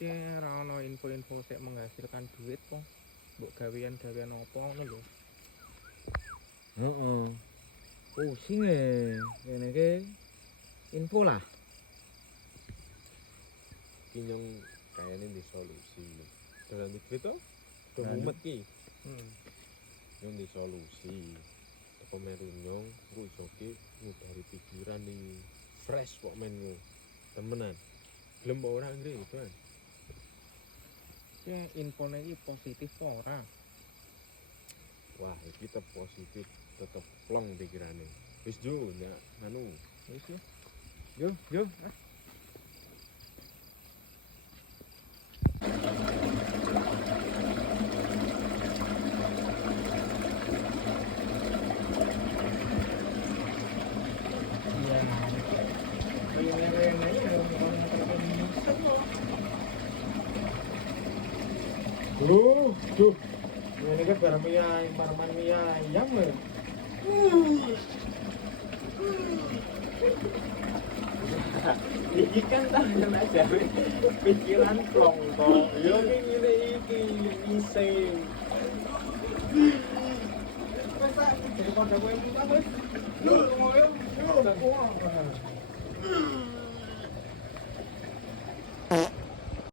Ki ora ono info-info sik menghasilkan duit kok. Mbok gawean-gawean apa ngono lho. Heeh. Pusing ngene iki. Info lah. Ki nyong kayane di solusi. Dalan duit to? Nah, Mumet ki. Hmm. Nyong di solusi. Teko meru nyong nggo iso ki ngubari pikiran nih. Fresh kok menmu. Temenan. Gelem ora ngene itu kan. Ki infone iki positif apa ora? Wah, iki tetep positif, tetep plong pikirane. Wis jo, nek anu. Wis yo. Yo. Duh. Ini kan barang mie ayam, parman mie ayam lho. Iki kan tangan aja pikiran plong kok. Yo ki ngene iki, iseng. Wes tak jadi pada kowe muntah wes. Yo ngoyo. Yo.